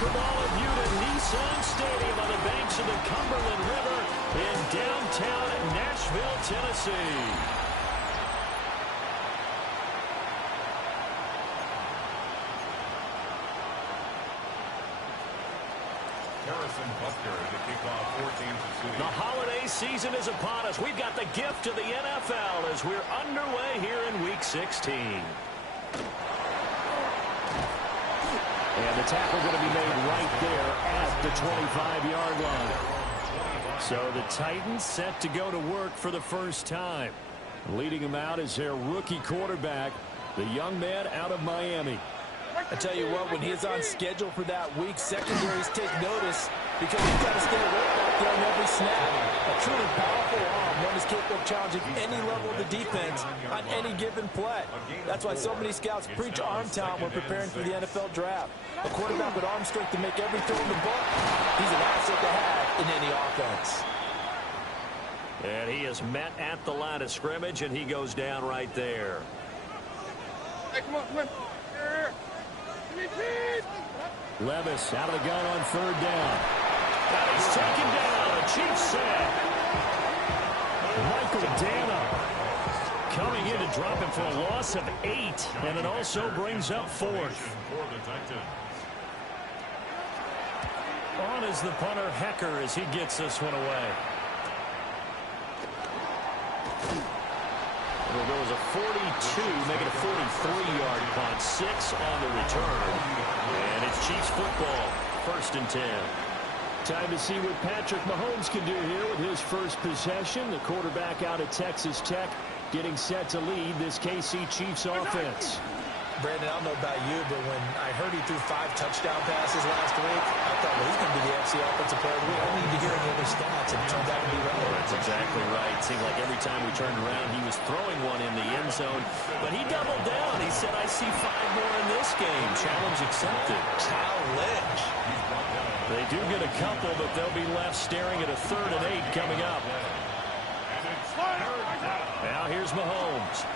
Welcome all of you to Nissan Stadium on the banks of the Cumberland River in downtown Nashville, Tennessee. Harrison Butker to kick off 14-0. The holiday season is upon us. We've got the gift of the NFL as we're underway here in Week 16. And the tackle going to be made right there at the 25-yard line. So the Titans set to go to work for the first time. Leading them out is their rookie quarterback, the young man out of Miami. I tell you what, when he's on schedule for that week, secondaries take notice because he's got to stay alert back there on every snap. A truly powerful arm, one is capable of challenging any level of the defense on any given play. That's why so many scouts preach arm talent when preparing for the NFL draft. A quarterback with arm strength to make every throw in the book, he's an asset to have in any offense. And he is met at the line of scrimmage, and he goes down right there. Hey, come on, come on. Levis out of the gun on third down. And he's taken down. A Chiefs sack. Michael Dana coming in to drop him for a loss of 8. And it also brings up fourth. On is the punter, Hecker, as he gets this one away. It'll go as a 42, make it a 43-yard punt. 6 on the return. And it's Chiefs football. 1st and 10. Time to see what Patrick Mahomes can do here with his first possession. The quarterback out of Texas Tech getting set to lead this KC Chiefs offense. Brandon, I don't know about you, but when I heard he threw 5 touchdown passes last week, I thought, well, he's going to be the FC Offensive Player of the Week. I don't need to hear any other stats, and it turned out to be right. That's exactly right. It seemed like every time we turned around, he was throwing one in the end zone. But he doubled down. He said, I see 5 more in this game. Challenge accepted. Cal Lynch. They do get a couple, but they'll be left staring at a 3rd and 8 coming up. Now here's Mahomes.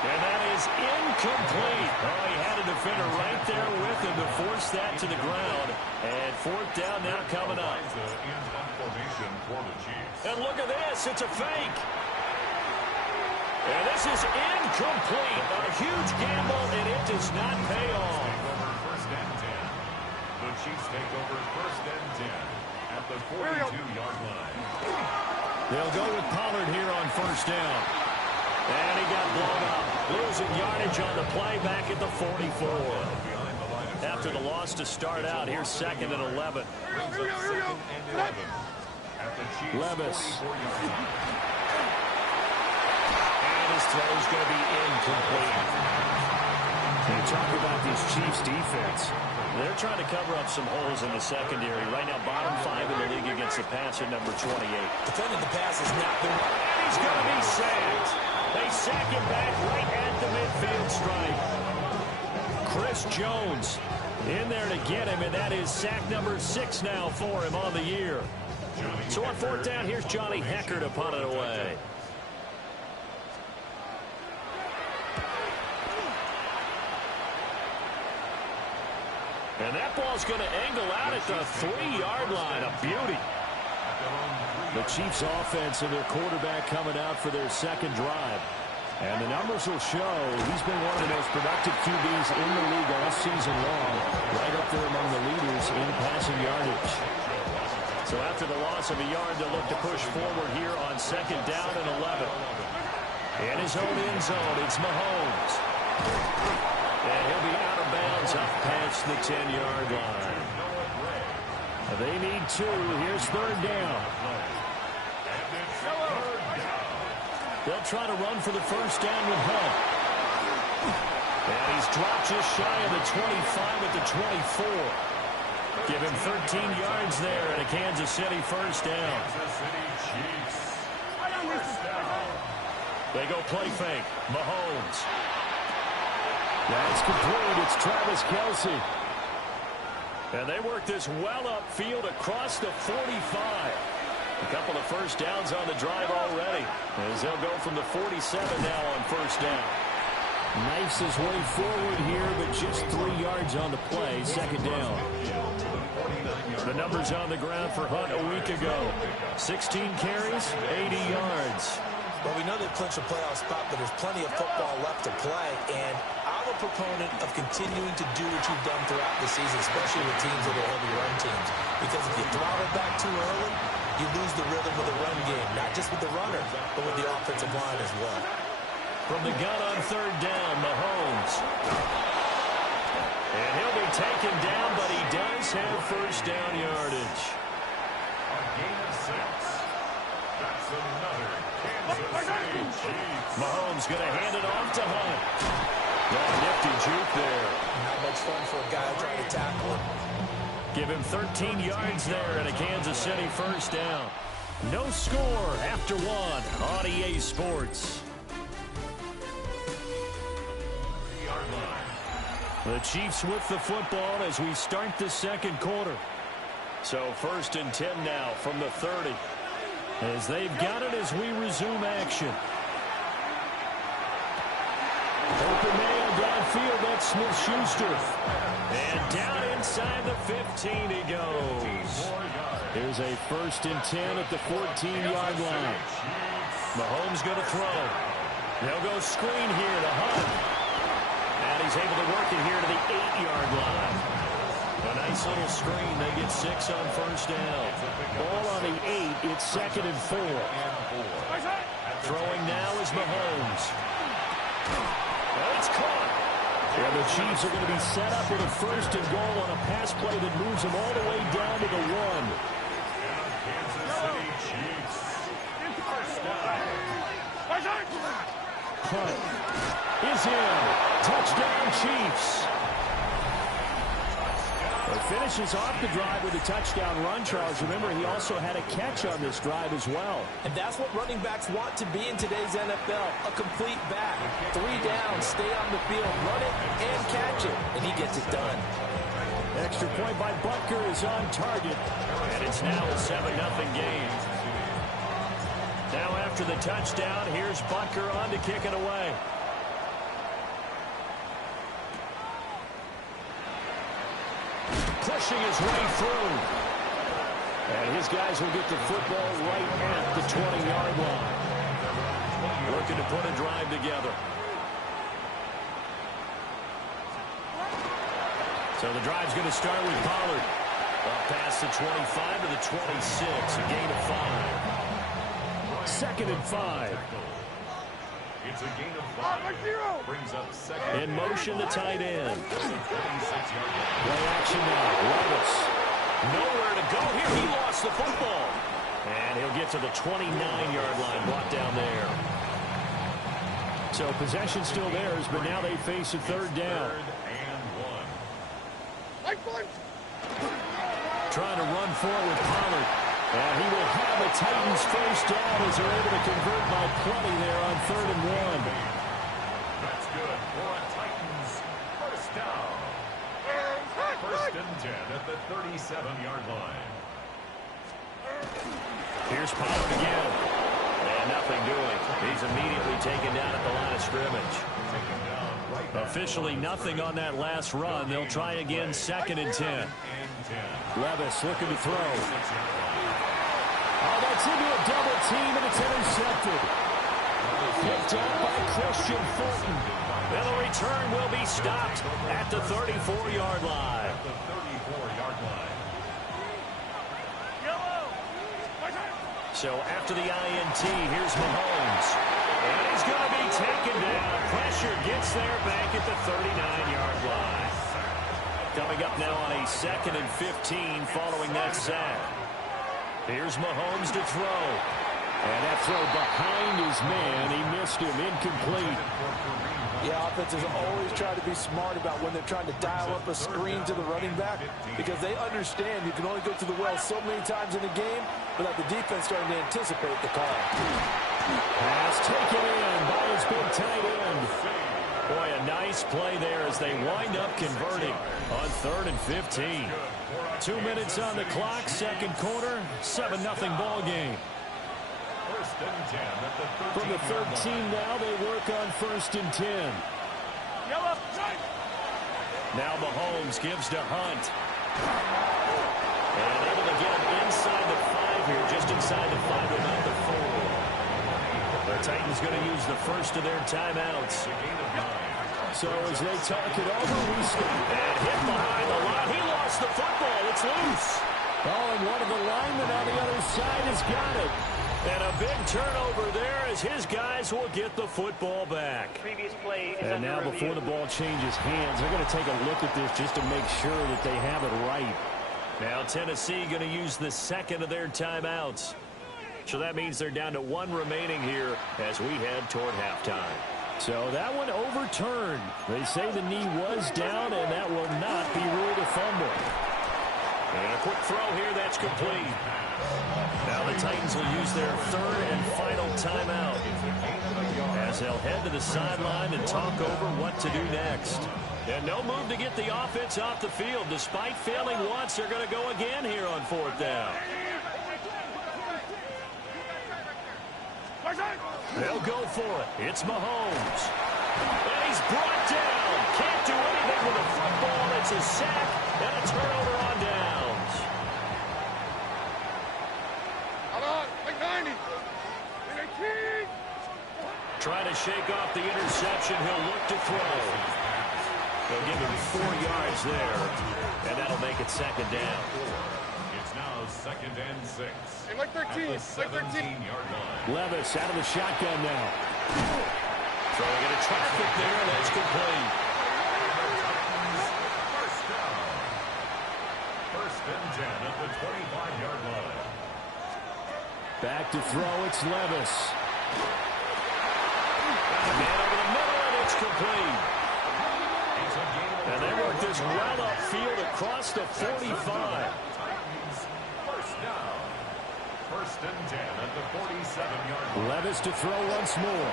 And that is incomplete. Oh, he had a defender right there with him to force that to the ground. And 4th down now coming up. And look at this. It's a fake. And this is incomplete. A huge gamble, and it does not pay off. The Chiefs take over 1st and 10 at the 42-yard line. They'll go with Pollard here on 1st down. And he got blown up. Losing yardage on the play back at the 44. After the loss to start out, here's 2nd and 11. Levis. And his throw's going to be incomplete. You talk about this Chiefs defense. They're trying to cover up some holes in the secondary. Right now, bottom 5 in the league against the pass at number 28. Defending the pass has not been... And he's going to be sacked. They sack him back right at the midfield stripe. Chris Jones in there to get him, and that is sack number 6 now for him on the year. So on 4th down, here's Johnny Hecker to punt it away. And that ball's going to angle out at the 3-yard line. A beauty. The Chiefs offense and their quarterback coming out for their 2nd drive. And the numbers will show he's been one of the most productive QBs in the league all season long. Right up there among the leaders in passing yardage. So after the loss of a yard, they'll look to push forward here on 2nd down and 11. In his own end zone, it's Mahomes. And he'll be out of bounds up past the 10-yard line. They need 2. Here's 3rd down. They'll try to run for the 1st down with Hunt. And he's dropped just shy of the 25 at the 24. Give him 13 yards there and a Kansas City 1st down. They go play fake. Mahomes. That's complete. It's Travis Kelce. And they work this well upfield across the 45. A couple of 1st downs on the drive already, as they'll go from the 47 now on 1st down. Knifes his way forward here, but just 3 yards on the play. Second down. The numbers on the ground for Hunt a week ago. 16 carries, 80 yards. Well, we know they've clinched a playoff spot, but there's plenty of football left to play. And I'm a proponent of continuing to do what you've done throughout the season, especially with teams that are heavy run teams. Because if you throttle back too early, you lose the rhythm of the run game, not just with the runner, but with the offensive line as well. From the gun on third down, Mahomes. And he'll be taken down, but he does have first down yardage. A gain of 6. That's another Kansas City Chiefs. Mahomes going to hand it off to Hunt. Got a nifty juke there. Not much fun for a guy trying to tackle him. Give him 13 yards there and a Kansas City first down. No score after 1 on EA Sports. The Chiefs with the football as we start the second quarter. So first and 10 now from the 30. As they've got it as we resume action. Open man downfield, that's Smith-Schuster. And down inside the 15 he goes. Here's a first and 10 at the 14-yard line. Mahomes going to throw. They'll go screen here to Hunt. And he's able to work it here to the 8-yard line. A nice little screen. They get 6 on first down. Ball on the 8. It's second and 4. Throwing now is Mahomes. And it's caught. And the Chiefs are going to be set up with a first and goal on a pass play that moves them all the way down to the 1. Kansas City Chiefs. First down. Hunt is in. Touchdown, Chiefs. It finishes off the drive with a touchdown run, Charles. Remember, he also had a catch on this drive as well. And that's what running backs want to be in today's NFL, a complete back. 3 down, stay on the field, run it, and catch it, and he gets it done. Extra point by Butker is on target, and it's now a 7-0 game. Now after the touchdown, here's Butker on to kick it away. Pushing his way through. And his guys will get the football right at the 20-yard line. Looking to put a drive together. So the drive's going to start with Pollard. Up past the 25 to the 26. A gain of 5. Second and 5. It's a gain of 5. Brings up second. In motion, the tight end. 26-yard line. Play action now. Levis. Nowhere to go here. He lost the football. And he'll get to the 29-yard line. Brought down there. So possession still theirs, but now they face a third down. Third and 1. Trying to run forward with Pollard. And he will have the Titans first down as they're able to convert by plenty there on 3rd and 1. That's good for a Titans first down. First and 10 at the 37-yard line. Here's Pollard again. And nothing doing. He's immediately taken down at the line of scrimmage. Officially nothing on that last run. They'll try again, 2nd and 10. Levis looking to throw. Oh, that's into a double team, and it's intercepted. Picked up by Christian Fulton. And the return will be stopped at the 34-yard line. The 34-yard line. So after the INT, here's Mahomes. And he's going to be taken down. Pressure gets there back at the 39-yard line. Coming up now on a 2nd and 15 following that sack. Here's Mahomes to throw. And that throw behind his man. He missed him. Incomplete. Yeah, offenses always try to be smart about when they're trying to dial up a screen to the running back because they understand you can only go to the well so many times in the game without the defense starting to anticipate the call. Pass taken in by his big tight end. Boy, a nice play there as they wind up converting on 3rd and 15. 2 minutes on the clock, second quarter, 7-0 ball game. First and 10 at the 13. From the 13 now, they work on 1st and 10. Now Mahomes gives to Hunt. And able to get him inside the 5 here, just inside the 5, about the 4. The Titans going to use the first of their timeouts. So as they talk it over, we stop. And hit behind the line. He lost the football. It's loose. Oh, and one of the linemen on the other side has got it. And a big turnover there as his guys will get the football back. Previous play is and now before the ball changes hands, they're going to take a look at this just to make sure that they have it right. Now Tennessee going to use the second of their timeouts. So that means they're down to 1 remaining here as we head toward halftime. So that one overturned. They say the knee was down, and that will not be ruled a fumble. And a quick throw here, that's complete. Now the Titans will use their third and final timeout as they'll head to the sideline and talk over what to do next. And no move to get the offense off the field. Despite failing once, they're going to go again here on 4th down. They'll go for it. It's Mahomes. And he's brought down. Can't do anything with the football. It's a sack and a turnover on downs. Hold on, like 90. Trying to shake off the interception. He'll look to throw. They'll give him 4 yards there. And that'll make it 2nd down. It's now 2nd and 6. Hey, like 13. At the 17-yard line. Levis out of the shotgun now. Throwing into traffic there. That's complete. First down. 1st and 10 at the 25-yard line. Back to throw. It's Levis. Man over the middle, and it's complete. And they work this well upfield across the 45. First down. 1st and 10 at the 47-yard line. Levis to throw once more.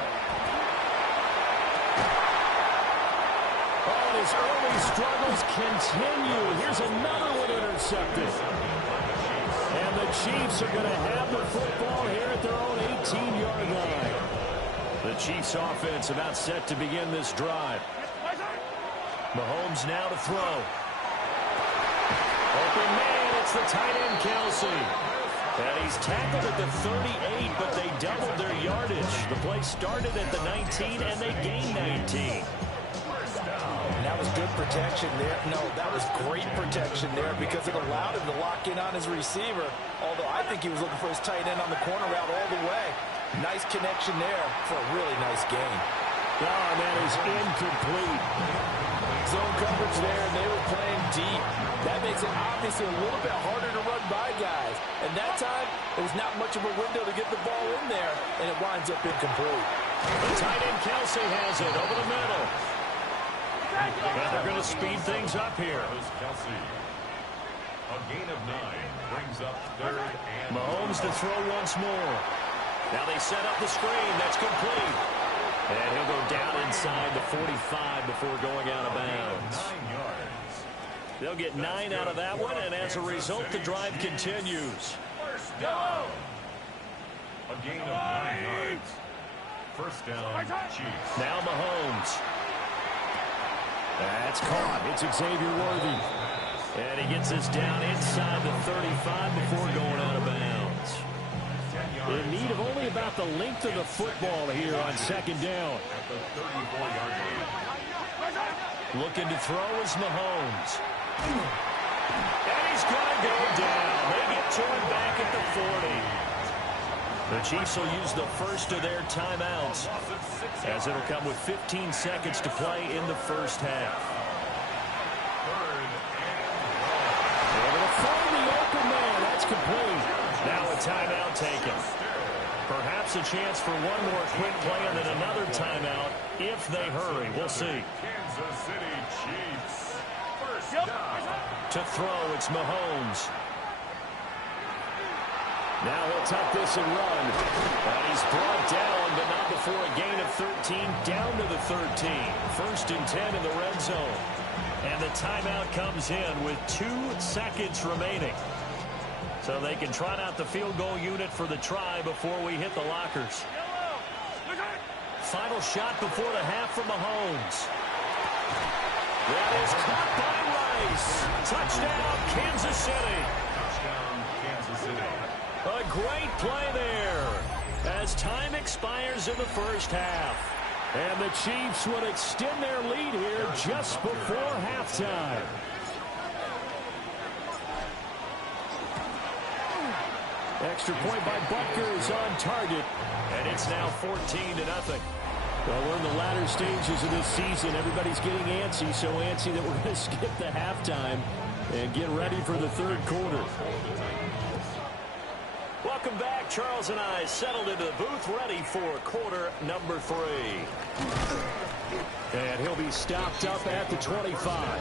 Oh, his early struggles continue. Here's another one intercepted. And the Chiefs are going to have the football here at their own 18-yard line. The Chiefs offense about set to begin this drive. Mahomes now to throw. Open man, it's the tight end Kelsey. And he's tackled at the 38, but they doubled their yardage. The play started at the 19, and they gained 19. And that was good protection there. No, that was great protection there because it allowed him to lock in on his receiver. Although I think he was looking for his tight end on the corner route all the way. Nice connection there for a really nice gain. Oh, and that is incomplete. Zone coverage there, and they were playing deep. That makes it obviously a little bit harder to run by guys. And that time, it was not much of a window to get the ball in there, and it winds up incomplete. The tight end Kelsey has it over the middle. And they're going to speed things up here. Kelsey. A gain of 9 brings up 3rd and Mahomes to throw once more. Now they set up the screen. That's complete. And he'll go down inside the 45 before going out of bounds. 9 yards. They'll get 9 out of that one, and as a result, the drive continues. First down. A gain of 9 yards. First down, Chiefs. Now Mahomes. That's caught. It's Xavier Worthy. And he gets this down inside the 35 before going out of bounds. In need of only about the length of the football here on 2nd down. At the 34-yard line. Looking to throw is Mahomes. And he's going to go down. They get to him back at the 40. The Chiefs will use the first of their timeouts as it'll come with 15 seconds to play in the first half. Able to find the open man. That's complete. Now a timeout taken. Perhaps a chance for one more quick play and then another timeout if they hurry. We'll see. Kansas City Chiefs. First down. To throw, it's Mahomes. Now he'll tuck this and run. And he's brought down, but not before a gain of 13, down to the 13. 1st and 10 in the red zone. And the timeout comes in with 2 seconds remaining. So they can trot out the field goal unit for the try before we hit the lockers. Final shot before the half from Mahomes. That is caught by Rice. Touchdown, Kansas City. Touchdown, Kansas City. A great play there as time expires in the first half. And the Chiefs would extend their lead here just before halftime. Extra point by Butker is on target, and it's now 14-0. Well, we're in the latter stages of this season. Everybody's getting antsy, so antsy that we're going to skip the halftime and get ready for the third quarter. Welcome back. Charles and I settled into the booth ready for quarter number 3. And he'll be stopped up at the 25.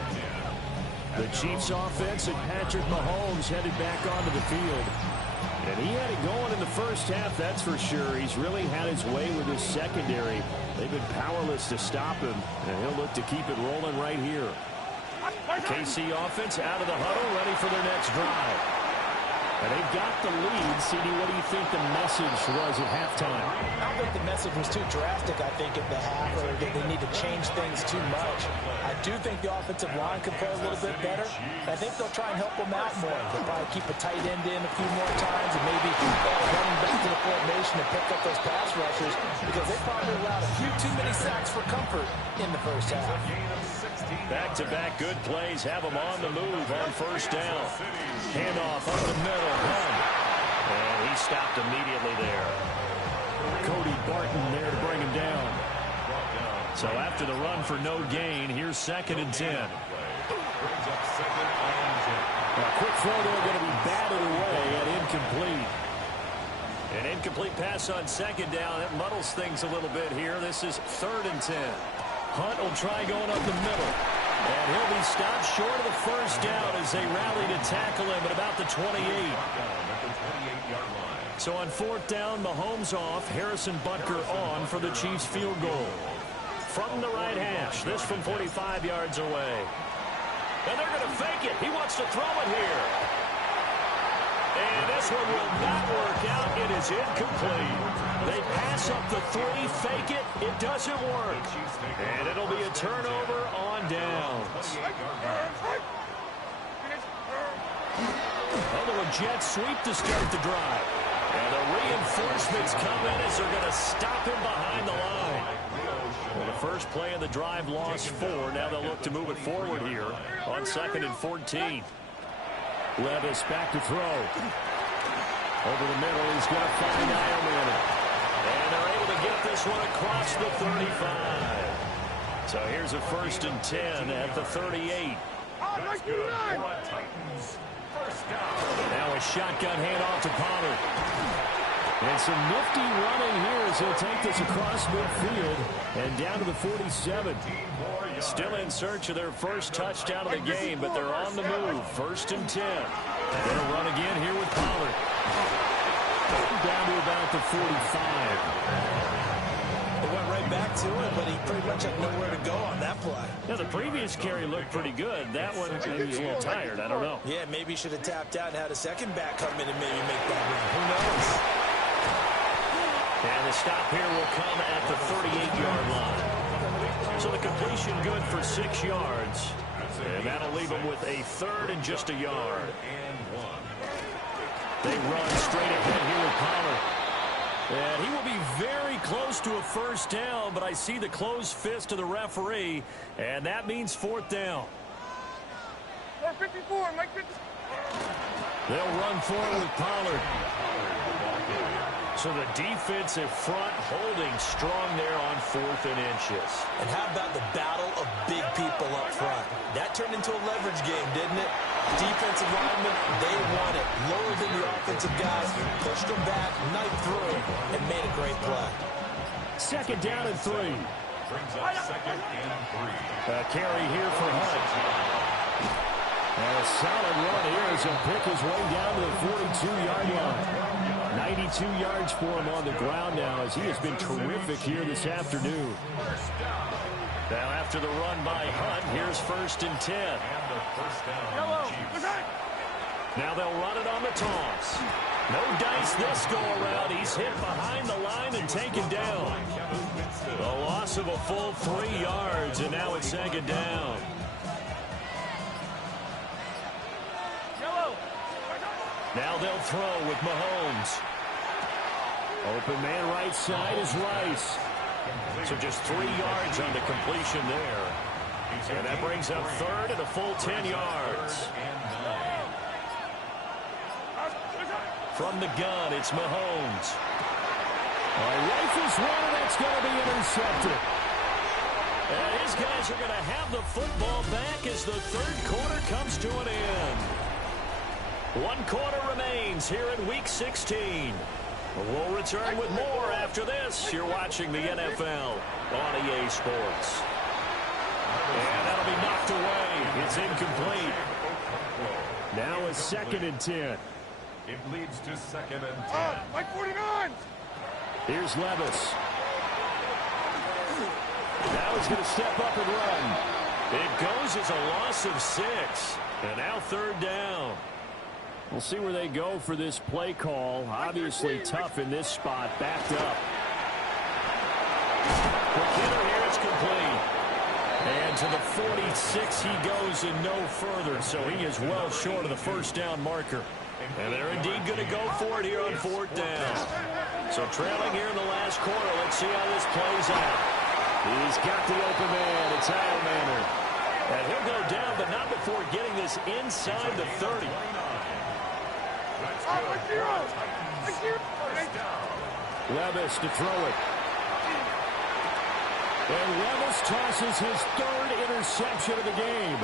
The Chiefs offense and Patrick Mahomes headed back onto the field. And he had it going in the first half, that's for sure. He's really had his way with his secondary. They've been powerless to stop him, and he'll look to keep it rolling right here. The KC offense out of the huddle, ready for their next drive. And they've got the lead. CD, what do you think the message was at halftime? I don't think the message was too drastic, I think, at the half, or that they need to change things too much. I do think the offensive line can play a little bit better. I think they'll try and help them out more. They'll probably keep a tight end in a few more times and maybe running back to the formation and pick up those pass rushers because they probably allowed a few too many sacks for comfort in the first half. Back-to-back good plays have them on the move on first down. Handoff up the middle. And he stopped immediately there. Cody Barton there to bring him down. So after the run for no gain, here's 2nd and 10. A quick throw there going to be batted away and incomplete. An incomplete pass on 2nd down. That muddles things a little bit here. This is 3rd and 10. Hunt will try going up the middle. And he'll be stopped short of the first down as they rally to tackle him at about the 28. So on 4th down, Mahomes off, Harrison Butker on for the Chiefs field goal. From the right hash, this from 45 yards away. And they're going to fake it. He wants to throw it here. And this one will not work out. It is incomplete. They pass up the 3, fake it. It doesn't work. And it'll be a turnover on downs. Although a jet sweep to start the drive. And the reinforcements come in as they're going to stop him behind the line. Well, the first play of the drive lost 4. Now they'll look to move it forward here on 2nd and 14. Levis back to throw. Over the middle, he's going to find Eierman. And they're able to get this one across the 35. So here's a 1st and 10 at the 38. That's good. Titans. First down. Now a shotgun handoff to Pollard. And some nifty running here as he'll take this across midfield and down to the 47. Still in search of their first touchdown of the game, but they're on the move. 1st and 10. Going to run again here with Pollard. Down to about the 45. They went right back to it, but he pretty much had nowhere to go on that play. Now, the previous carry looked pretty good. That one, maybe he's a little tired. I don't know. Yeah, maybe he should have tapped out and had a second back come in and maybe make that run. Who knows? And the stop here will come at the 38-yard line. So the completion good for 6 yards. And that'll leave them with a 3rd and just a yard. They run straight ahead here with Pollard. And he will be very close to a first down, but I see the closed fist of the referee, and that means 4th down. 54, Mike 50. They'll run forward with Pollard. So the defensive front holding strong there on 4th and inches. And how about the battle of big people up front? That turned into a leverage game, didn't it? Defensive linemen, they won it. Lowered than the offensive guys, pushed them back, knifed through, and made a great play. 2nd down and 3. Brings up 2nd and 3. A carry here for Hunt. And a solid run here as he'll pick his way down to the 42-yard line. 92 yards for him on the ground now as he has been terrific here this afternoon. Now after the run by Hunt, here's 1st and 10. Now they'll run it on the toss. No dice this go around. He's hit behind the line and taken down. A loss of a full 3 yards, and now it's 2nd down. Now they'll throw with Mahomes. Open man right side is Rice. So just 3 yards on the completion there. And that brings up third and a full 10 yards. From the gun, it's Mahomes. Rifles one, and that's going to be intercepted. And his guys are going to have the football back as the third quarter comes to an end. 1 quarter remains here in Week 16. We'll return with more after this. You're watching the NFL on EA Sports. And that'll be knocked away. It's incomplete. Now a 2nd and 10. It leads to 2nd and 10. Like 49. Here's Levis. Now he's going to step up and run. It goes as a loss of 6. And now 3rd down. We'll see where they go for this play call. Obviously tough in this spot. Backed up. Quick hitter here. It's complete. And to the 46 he goes and no further. So he is well short of the 1st down marker. And they're indeed going to go for it here on 4th down. So trailing here in the last quarter. Let's see how this plays out. He's got the open man. It's Edelman. And he'll go down, but not before getting this inside the 30. Levis to throw it. And Levis tosses his 3rd interception of the game.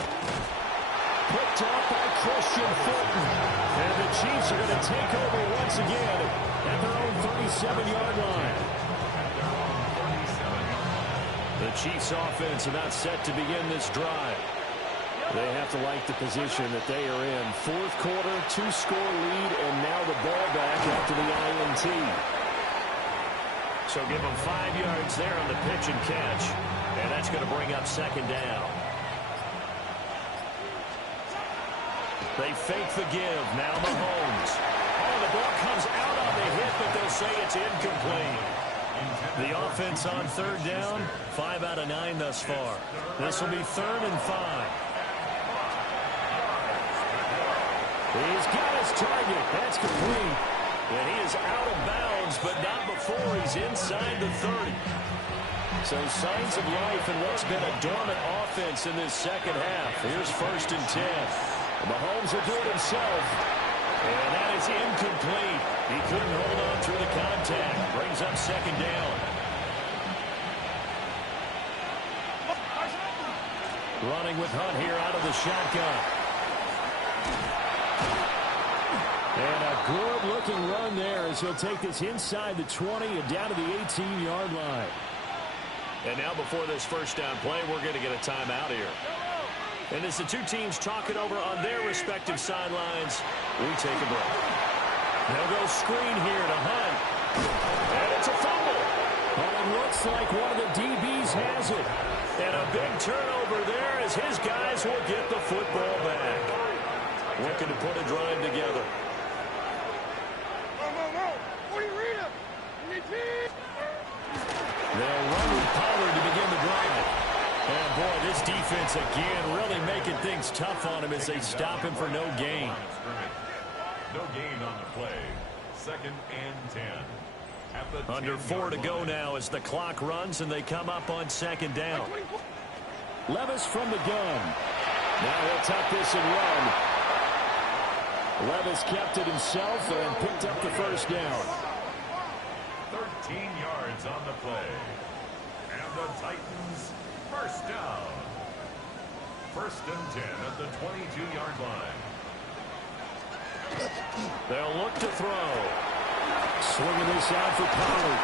Picked up by Christian Fulton. And the Chiefs are going to take over once again at their own 37-yard line. The Chiefs offense about set to begin this drive. They have to like the position that they are in. 4th quarter, 2-score lead, and now the ball back after the INT. So give them 5 yards there on the pitch and catch. And that's going to bring up 2nd down. They fake the give. Now Mahomes. Oh, the ball comes out on the hit, but they'll say it's incomplete. The offense on 3rd down, 5 out of 9 thus far. This will be 3rd and 5. He's got his target. That's complete. And he is out of bounds, but not before he's inside the 30. So signs of life in what's been a dormant offense in this 2nd half. Here's 1st and 10. Mahomes will do it himself. And that is incomplete. He couldn't hold on through the contact. Brings up 2nd down. Running with Hunt here out of the shotgun. And a good-looking run there as he'll take this inside the 20 and down to the 18-yard line. And now before this 1st down play, we're going to get a timeout here. And as the two teams talk it over on their respective sidelines, we take a break. They'll go screen here to Hunt. And it's a fumble. But it looks like one of the DBs has it. And a big turnover there as his guys will get the football back. Looking to put a drive together. They'll run with Pollard to begin the drive. And boy, this defense again really making things tough on him as they stop him for no gain. No gain on the play. 2nd and 10. Under 4 to go now as the clock runs and they come up on 2nd down. Levis from the gun. Now he'll tuck this and run. Levis kept it himself and picked up the 1st down. 13 yards on the play. And the Titans 1st down. 1st and 10 at the 22-yard line. They'll look to throw. Swinging this out for Pollard.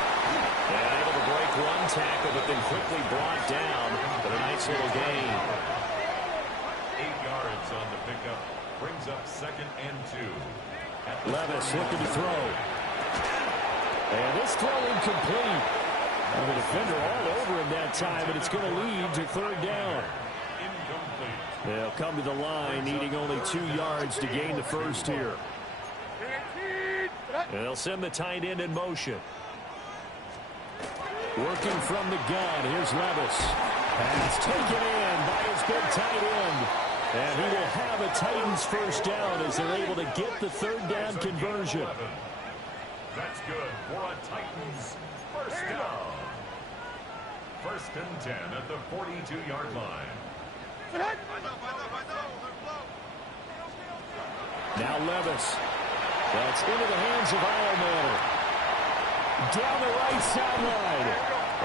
And able to break one tackle, but then quickly brought down. But a nice little gain. 8 yards on the pickup. Brings up 2nd and 2. Levis looking to throw. And this throw incomplete. And the defender all over him that time, and it's going to lead to 3rd down. Incomplete. They'll come to the line, needing only 2 yards to gain the 1st here. And they'll send the tight end in motion. Working from the gun, here's Levis. Pass taken in by his big tight end. And he will have a Titans first down as they're able to get the third down conversion. That's good for a Titans first down. First and 10 at the 42-yard line. Now Levis. That's into the hands of Iomanner. Down the right sideline.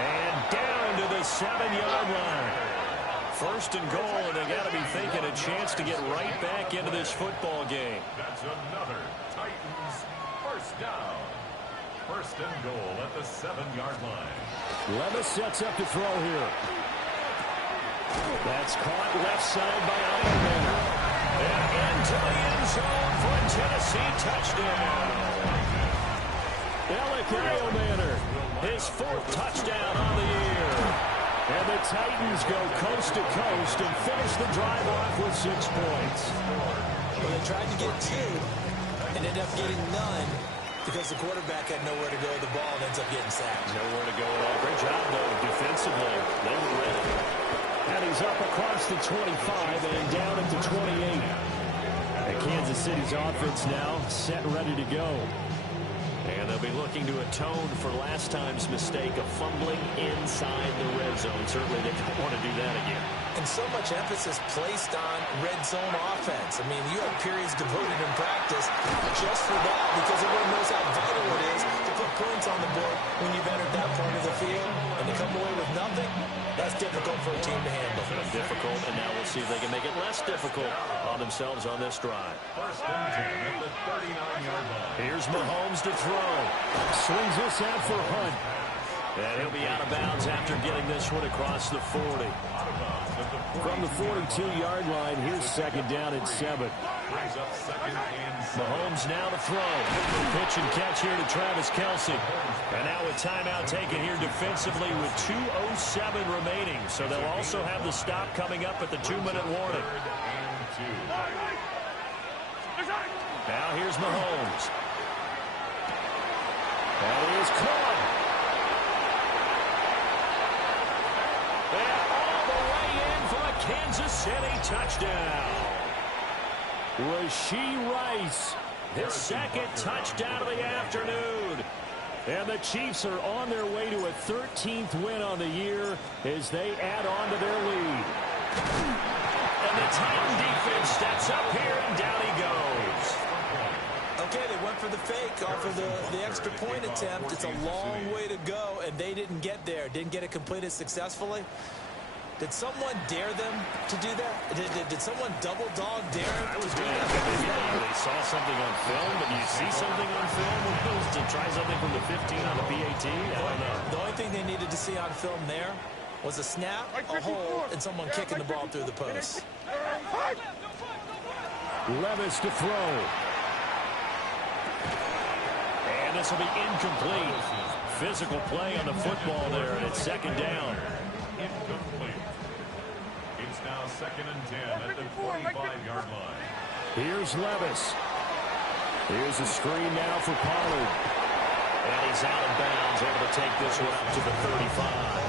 And down to the 7-yard line. First and goal, and they got to be thinking a chance to get right back into this football game. That's another Titans first down. First and goal at the 7-yard line. Levis sets up to throw here. That's caught left side by Iomanner. And into the end zone for a Tennessee touchdown. Alec Iomanner, his fourth touchdown on the year. And the Titans go coast to coast and finish the drive off with 6 points. Well, they tried to get 2 and ended up getting none because the quarterback had nowhere to go with the ball and ends up getting sacked. Nowhere to go at all. Great job, though, defensively. They were ready. And he's up across the 25 and down at the 28. And Kansas City's offense now set and ready to go. And they'll be looking to atone for last time's mistake of fumbling inside the red zone. Certainly they don't want to do that again. And so much emphasis placed on red zone offense. I mean, you have periods devoted in practice just for that because everyone knows how vital it is to put points on the board when you've entered that point of the field. And to come away with nothing, that's difficult for a team to handle. Difficult, and now we'll see if they can make it less difficult on themselves on this drive. First and 10 at the 39-yard line. Here's Mahomes to throw. Swings this out for Hunt. And he'll be out of bounds after getting this one across the 40. From the 42-yard line, here's second down and 7. Brings up second and 7. Mahomes now to throw. Pitch and catch here to Travis Kelce. And now a timeout taken here defensively with 2:07 remaining. So they'll also have the stop coming up at the 2-minute warning. Now here's Mahomes. That is caught. And all the way in for a Kansas City touchdown. Rashee Rice, his second touchdown of the afternoon. And the Chiefs are on their way to a 13th win on the year as they add on to their lead. And the Titan defense steps up here, and down he goes. Okay, they went for the fake off of the extra point attempt. It's a long way to go, and they didn't get there. Didn't get it completed successfully. Did someone dare them to do that? Did someone double dog dare them to do that? They saw something on film, but do you see something on film when goes to try something from the 15 on the PAT? I don't know. The only thing they needed to see on film there was a snap, a hold, and someone kicking the ball through the post. Levis to throw. And this will be incomplete. Physical play on the football there, and it's second down. Incomplete. It's now second and 10 at the 45-yard line. Here's Levis. Here's a screen now for Pollard. And he's out of bounds, able to take this one up to the 35.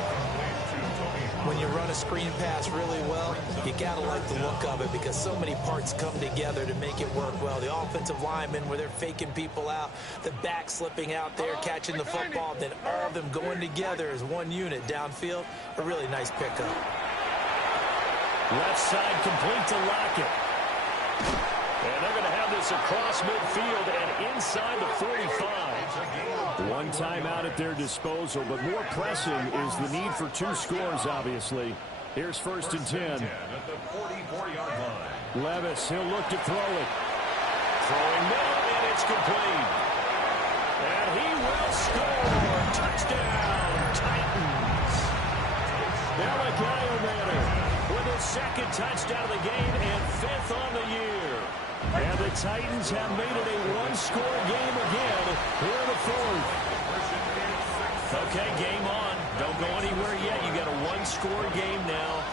When you run a screen pass really well, you got to like the look of it because so many parts come together to make it work well. The offensive linemen, where they're faking people out, the back slipping out there, catching the football, then all of them going together as one unit downfield. A really nice pickup. Left side complete to Lockett. And they're going to have this across midfield and inside the 45. One timeout at their disposal, but more pressing is the need for 2 scores, obviously. Here's first and 10. At the 44-yard line. Levis, he'll look to throw it. Throwing middle, and it's complete. And he will score. Touchdown, Titans. Alec Iomanner with his second touchdown of the game and 5th on the year. And the Titans have made it a 1-score game again here in the 4th. Okay, game on. Don't go anywhere yet. You got a 1-score game now.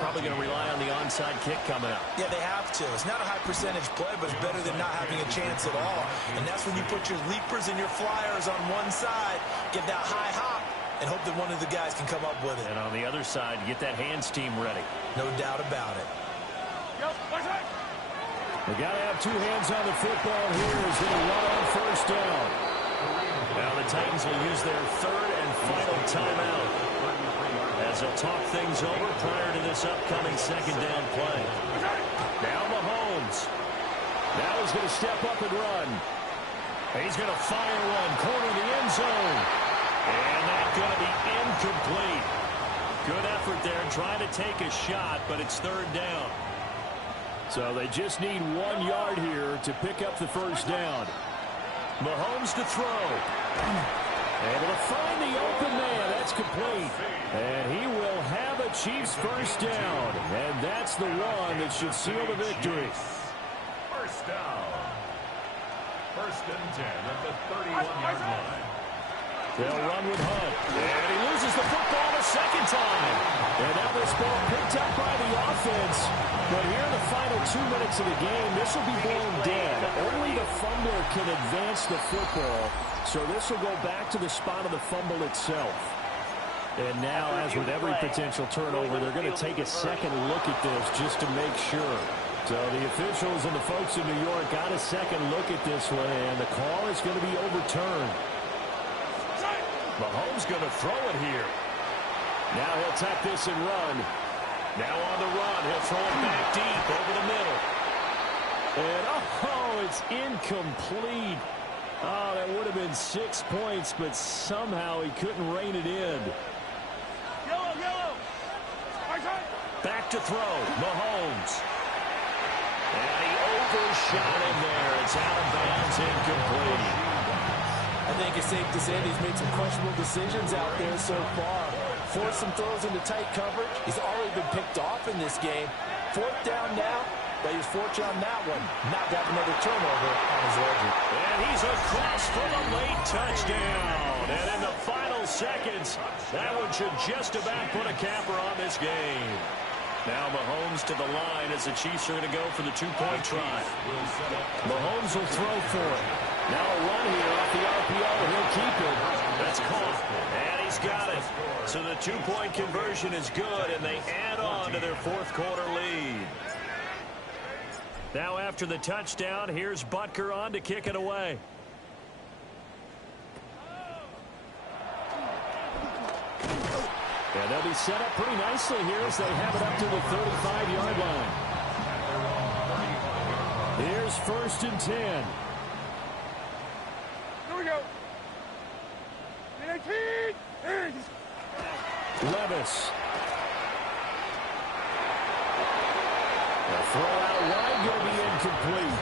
Probably going to rely on the onside kick coming up. Yeah, they have to. It's not a high percentage play, but it's better than not having a chance at all. And that's when you put your leapers and your flyers on one side, get that high hop, and hope that one of the guys can come up with it. And on the other side, get that hands team ready. No doubt about it. They got to have two hands on the football here as they run on first down. Now the Titans will use their third and final timeout as they'll talk things over prior to this upcoming second down play. Now Mahomes. Now he's going to step up and run. He's going to fire one, corner of the end zone. And that's going to be incomplete. Good effort there trying to take a shot, but it's third down. So they just need 1 yard here to pick up the first down. Mahomes to throw. Able to find the open man. That's complete. And he will have a Chiefs first down. And that's the one that should seal the victory. First down. First and 10 at the 31-yard line. They'll run with Hunt. And he loses the football a second time. And now this ball picked up by the offense. But here in the final 2 minutes of the game, this will be blown dead. Only the fumbler can advance the football. So this will go back to the spot of the fumble itself. And now, as with every potential turnover, they're going to take a second look at this just to make sure. So the officials and the folks in New York got a second look at this one, and the call is going to be overturned. Mahomes going to throw it here. Now he'll tap this and run. Now on the run, he'll throw it back deep over the middle. And, oh, it's incomplete. Oh, that would have been 6 points, but somehow he couldn't rein it in. Back to throw, Mahomes. And he overshot him there. It's out of bounds, incomplete. I think it's safe to say he's made some questionable decisions out there so far. Forced some throws into tight coverage. He's already been picked off in this game. Fourth down now, but he was fortunate on that one. Not to have another turnover on his ledger. And he's across for the late touchdown. And in the final seconds, that one should just about put a capper on this game. Now Mahomes to the line as the Chiefs are going to go for the two-point try. Mahomes will throw for it. Now a run here off the RPO. He'll keep it. That's caught. And he's got it. So the two-point conversion is good, and they add on to their fourth quarter lead. Now after the touchdown, here's Butker on to kick it away. And they'll be set up pretty nicely here as they have it up to the 35-yard line. Here's first and 10. Here we go. 18. Levis. The throw out wide going to be incomplete.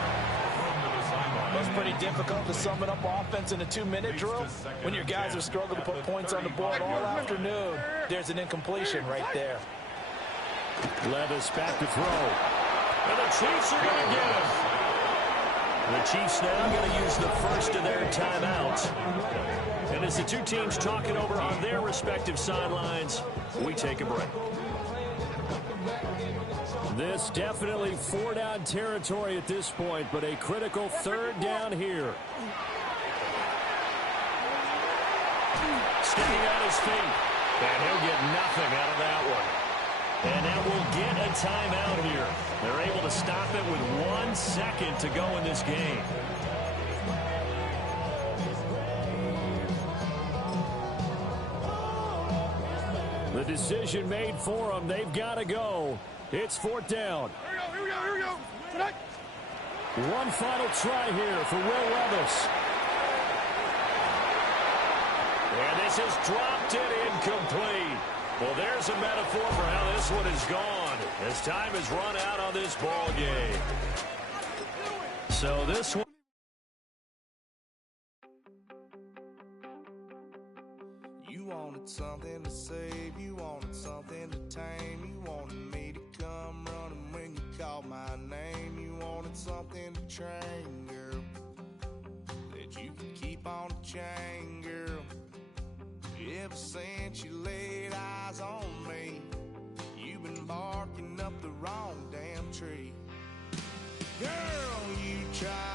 It was pretty difficult to sum it up offense in a 2-minute drill. When your guys have struggled to put points on the board all afternoon, there's an incompletion right there. Levis back to throw. And the Chiefs are going to get him. The Chiefs now going to use the first of their timeouts. And as the two teams talk it over on their respective sidelines, we take a break. This definitely 4-down territory at this point, but a critical third down here. Staying on his feet. And he'll get nothing out of that one. And now we'll get a timeout here. They're able to stop it with 1 second to go in this game. The decision made for them. They've got to go. It's fourth down. Here we go. Tonight. One final try here for Will Levis. And this is dropped it incomplete. Well, there's a metaphor for how this one is gone as time has run out on this ball game. So this one. You wanted something to save, you wanted something to tame, you wanted me to come running when you called my name, you wanted something to train, girl, that you could keep on the chain, girl. Ever since you laid eyes on me, you've been barking up the wrong damn tree. Girl, you tried